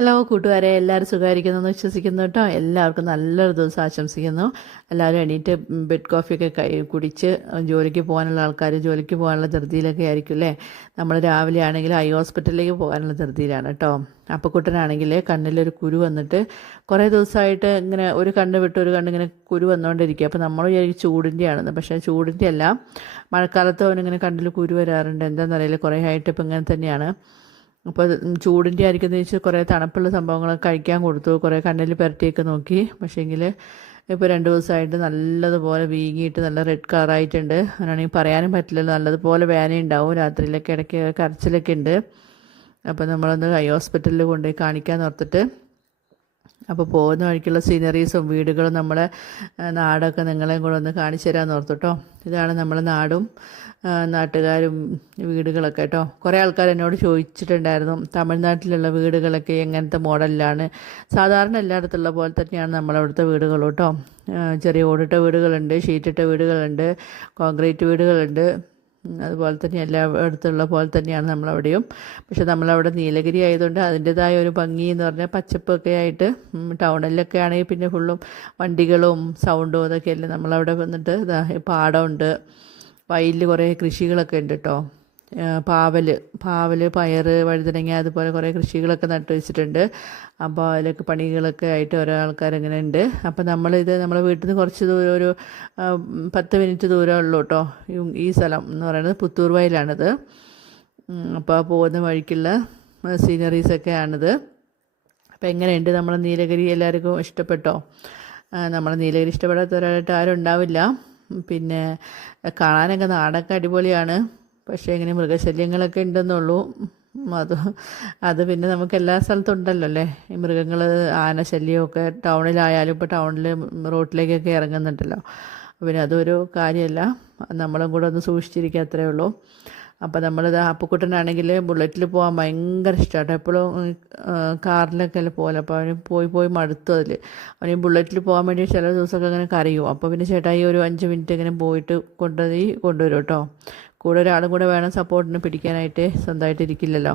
Hello കൂട്ടുകാരെ, എല്ലാവരും സുഖമായിരിക്കുന്നു എന്ന് വിശ്വസിക്കുന്നു കേട്ടോ. എല്ലാവർക്കും നല്ലൊരു ദിവസം ആശംസിക്കുന്നു. എല്ലാവരും എണീറ്റ് ബെഡ് കോഫിയൊക്കെ കുടിച്ച് ജോലിക്ക് പോകാനുള്ള ആൾക്കാർ ജോലിക്ക് പോകാനുള്ള ധൃതിയിലൊക്കെ ആയിരിക്കും അല്ലേ. നമ്മൾ രാവിലെ ആണെങ്കിൽ ഐ ഹോസ്പിറ്റലിലേക്ക് പോകാനുള്ള ധൃതിയിലാണ് കേട്ടോ. അപ്പക്കുട്ടനാണെങ്കിൽ കണ്ണിലൊരു കുരു വന്നിട്ട് കുറേ ദിവസമായിട്ട് ഇങ്ങനെ ഒരു കണ്ണ് വിട്ട് ഒരു കണ്ണ് ഇങ്ങനെ കുരു വന്നുകൊണ്ടിരിക്കുക. അപ്പോൾ നമ്മൾ വിചാരിക്കും ചൂടിൻ്റെ ആണെന്ന്. പക്ഷേ ചൂടിൻ്റെ അല്ല, മഴക്കാലത്ത് അവനിങ്ങനെ കണ്ണിൽ കുരു വരാറുണ്ട്. എന്താണെന്നറിയില്ല, കുറേ ആയിട്ട് ഇപ്പം ഇങ്ങനെ തന്നെയാണ്. അപ്പോൾ ചൂടിൻ്റെ ആയിരിക്കുന്ന വെച്ചാൽ കുറേ തണുപ്പുള്ള സംഭവങ്ങളൊക്കെ കഴിക്കാൻ കൊടുത്തു, കുറേ കണ്ണിൽ പുരട്ടിയൊക്കെ നോക്കി. പക്ഷേങ്കിൽ ഇപ്പോൾ 2 ദിവസമായിട്ട് നല്ലതുപോലെ വീങ്ങിയിട്ട് നല്ല റെഡ് കളറായിട്ടുണ്ട്. അങ്ങനെയാണെങ്കിൽ പറയാനും പറ്റില്ലല്ലോ, നല്ലതുപോലെ വേദനയുണ്ടാവും. രാത്രിയിലൊക്കെ ഇടയ്ക്ക് കരച്ചിലൊക്കെ ഉണ്ട്. അപ്പോൾ നമ്മളൊന്ന് ഐ ഹോസ്പിറ്റലിൽ കൊണ്ടുപോയി കാണിക്കാൻ ഓർത്തിട്ട്, അപ്പോൾ പോകുന്ന വഴിക്കുള്ള സീനറീസും വീടുകളും നമ്മളെ നാടൊക്കെ നിങ്ങളെയും കൂടെ ഒന്ന് കാണിച്ചു തരാമെന്ന് ഓർത്തു കേട്ടോ. ഇതാണ് നമ്മളെ നാടും നാട്ടുകാരും വീടുകളൊക്കെ കേട്ടോ. കുറേ ആൾക്കാർ എന്നോട് ചോദിച്ചിട്ടുണ്ടായിരുന്നു, തമിഴ്നാട്ടിലുള്ള വീടുകളൊക്കെ എങ്ങനത്തെ മോഡലിലാണ്. സാധാരണ എല്ലായിടത്തുള്ള പോലെ തന്നെയാണ് നമ്മളവിടുത്തെ വീടുകൾ കേട്ടോ. ചെറിയ ഓടിട്ട വീടുകളുണ്ട്, ഷീറ്റിട്ട വീടുകളുണ്ട്, കോൺക്രീറ്റ് വീടുകളുണ്ട്. അതുപോലെ തന്നെ എല്ലായിടത്തുള്ള പോലെ തന്നെയാണ് നമ്മളവിടെയും. പക്ഷെ നമ്മളവിടെ നീലഗിരി ആയതുകൊണ്ട് അതിൻ്റെതായ ഒരു ഭംഗി എന്ന് പറഞ്ഞാൽ പച്ചപ്പൊക്കെ ആയിട്ട്, ടൗണിലൊക്കെ ആണെങ്കിൽ പിന്നെ ഫുള്ളും വണ്ടികളും സൗണ്ടും അതൊക്കെയല്ലേ. നമ്മളവിടെ വന്നിട്ട് പാടമുണ്ട്, വയലിൽ കുറേ കൃഷികളൊക്കെ ഉണ്ട് കേട്ടോ. പാവൽ, പയർ, വഴുതനങ്ങ, അതുപോലെ കുറേ കൃഷികളൊക്കെ നട്ടു വെച്ചിട്ടുണ്ട്. അപ്പോൾ അതിലൊക്കെ പണികളൊക്കെ ആയിട്ട് ഓരോ ആൾക്കാരിങ്ങനെ ഉണ്ട്. അപ്പോൾ നമ്മളെ വീട്ടിൽ നിന്ന് കുറച്ച് ദൂരം, ഒരു 10 മിനിറ്റ് ദൂരമേ ഉള്ളൂ കേട്ടോ. ഈ സ്ഥലം എന്ന് പറയുന്നത് പുത്തൂർ വയലാണിത്. അപ്പോൾ പോകുന്ന വഴിക്കുള്ള സീനറീസൊക്കെയാണിത്. അപ്പോൾ എങ്ങനെയുണ്ട് നമ്മളെ നീലഗിരി? എല്ലാവർക്കും ഇഷ്ടപ്പെട്ടോ? നമ്മളെ നീലഗിരി ഇഷ്ടപ്പെടാത്തവരായിട്ട് ആരും ഉണ്ടാവില്ല. പിന്നെ കാണാനൊക്കെ നാടൊക്കെ അടിപൊളിയാണ്. പക്ഷേ ഇങ്ങനെ മൃഗശല്യങ്ങളൊക്കെ ഉണ്ടെന്നുള്ളൂ. അത് പിന്നെ നമുക്ക് എല്ലാ സ്ഥലത്തും ഉണ്ടല്ലോ അല്ലേ, ഈ മൃഗങ്ങൾ, ആനശല്യമൊക്കെ. ടൗണിലായാലും ഇപ്പോൾ ടൗണിൽ റോട്ടിലേക്കൊക്കെ ഇറങ്ങുന്നുണ്ടല്ലോ. പിന്നെ അതൊരു കാര്യമല്ല, നമ്മളും കൂടെ ഒന്ന് സൂക്ഷിച്ചിരിക്കുക, അത്രേ ഉള്ളൂ. അപ്പോൾ നമ്മളിത് അപ്പുക്കുട്ടനാണെങ്കിൽ ബുള്ളറ്റിൽ പോകാൻ ഭയങ്കര ഇഷ്ടമാട്ടോ. എപ്പോഴും കാറിലൊക്കെ അല്ലേ പോലെ. അപ്പോൾ അവന് പോയി മടുത്തു അതിൽ. അവന് ബുള്ളറ്റിൽ പോകാൻ വേണ്ടി ചില ദിവസമൊക്കെ അങ്ങനെ കരയും. അപ്പോൾ പിന്നെ ചേട്ടായി ഒരു 5 മിനിറ്റ് ഇങ്ങനെ പോയിട്ട് കൊണ്ടുവരും കേട്ടോ. കൂടെ ഒരാളും കൂടെ വേണം സപ്പോർട്ടിന് പിടിക്കാനായിട്ട്, സ്വന്തമായിട്ട് ഇരിക്കില്ലല്ലോ.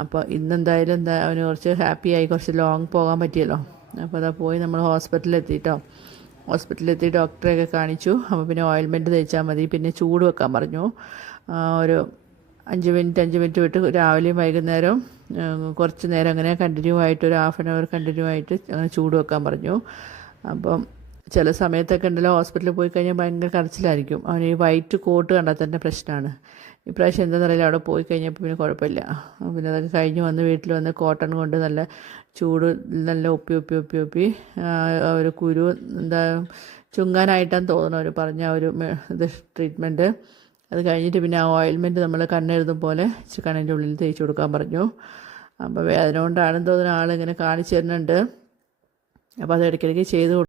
അപ്പോൾ ഇന്നെന്തായാലും അവന് കുറച്ച് ഹാപ്പിയായി, കുറച്ച് ലോങ് പോകാൻ പറ്റിയല്ലോ. അപ്പോൾ അതാ പോയി നമ്മൾ ഹോസ്പിറ്റലിലെത്തി ഡോക്ടറെയൊക്കെ കാണിച്ചു. അപ്പോൾ പിന്നെ ഓയിൽമെൻറ്റ് തേച്ചാൽ മതി, പിന്നെ ചൂട് വെക്കാൻ പറഞ്ഞു. ഒരു 5 മിനിറ്റ് വിട്ട് രാവിലെയും വൈകുന്നേരം കുറച്ച് നേരം അങ്ങനെ കണ്ടിന്യൂ ആയിട്ട്, ഒരു ½ hour കണ്ടിന്യൂ ആയിട്ട് അങ്ങനെ ചൂട് വെക്കാൻ പറഞ്ഞു. അപ്പം ചില സമയത്തൊക്കെ ഉണ്ടല്ലോ, ഹോസ്പിറ്റലിൽ പോയി കഴിഞ്ഞാൽ ഭയങ്കര കരച്ചിലായിരിക്കും. അവന് ഈ വൈറ്റ് കോട്ട് കണ്ടാൽ തന്നെ പ്രശ്നമാണ്. ഇപ്രാവശ്യം എന്താണെന്നറിയില്ല, അവിടെ പോയി കഴിഞ്ഞപ്പോൾ പിന്നെ കുഴപ്പമില്ല. പിന്നെ അതൊക്കെ കഴിഞ്ഞ് വന്ന് വീട്ടിൽ വന്ന് കോട്ടൺ കൊണ്ട് നല്ല ചൂട് നല്ല ഒപ്പി ഒരു കുരു ചുങ്ങാനായിട്ടാണ് തോന്നുന്നു അവർ പറഞ്ഞ ഒരു ട്രീറ്റ്മെൻറ്റ്. അത് കഴിഞ്ഞിട്ട് പിന്നെ ആ ഓയിൽമെൻറ്റ് നമ്മൾ കണ്ണെഴുതും പോലെ കണ്ണിൻ്റെ ഉള്ളിൽ തേച്ച് കൊടുക്കാൻ പറഞ്ഞു. അപ്പോൾ വേദന കൊണ്ടാണെന്ന് തോന്നുന്ന ആളിങ്ങനെ കാണിച്ചു തരുന്നുണ്ട്. അപ്പോൾ അത് ഇടയ്ക്കിടയ്ക്ക് ചെയ്ത്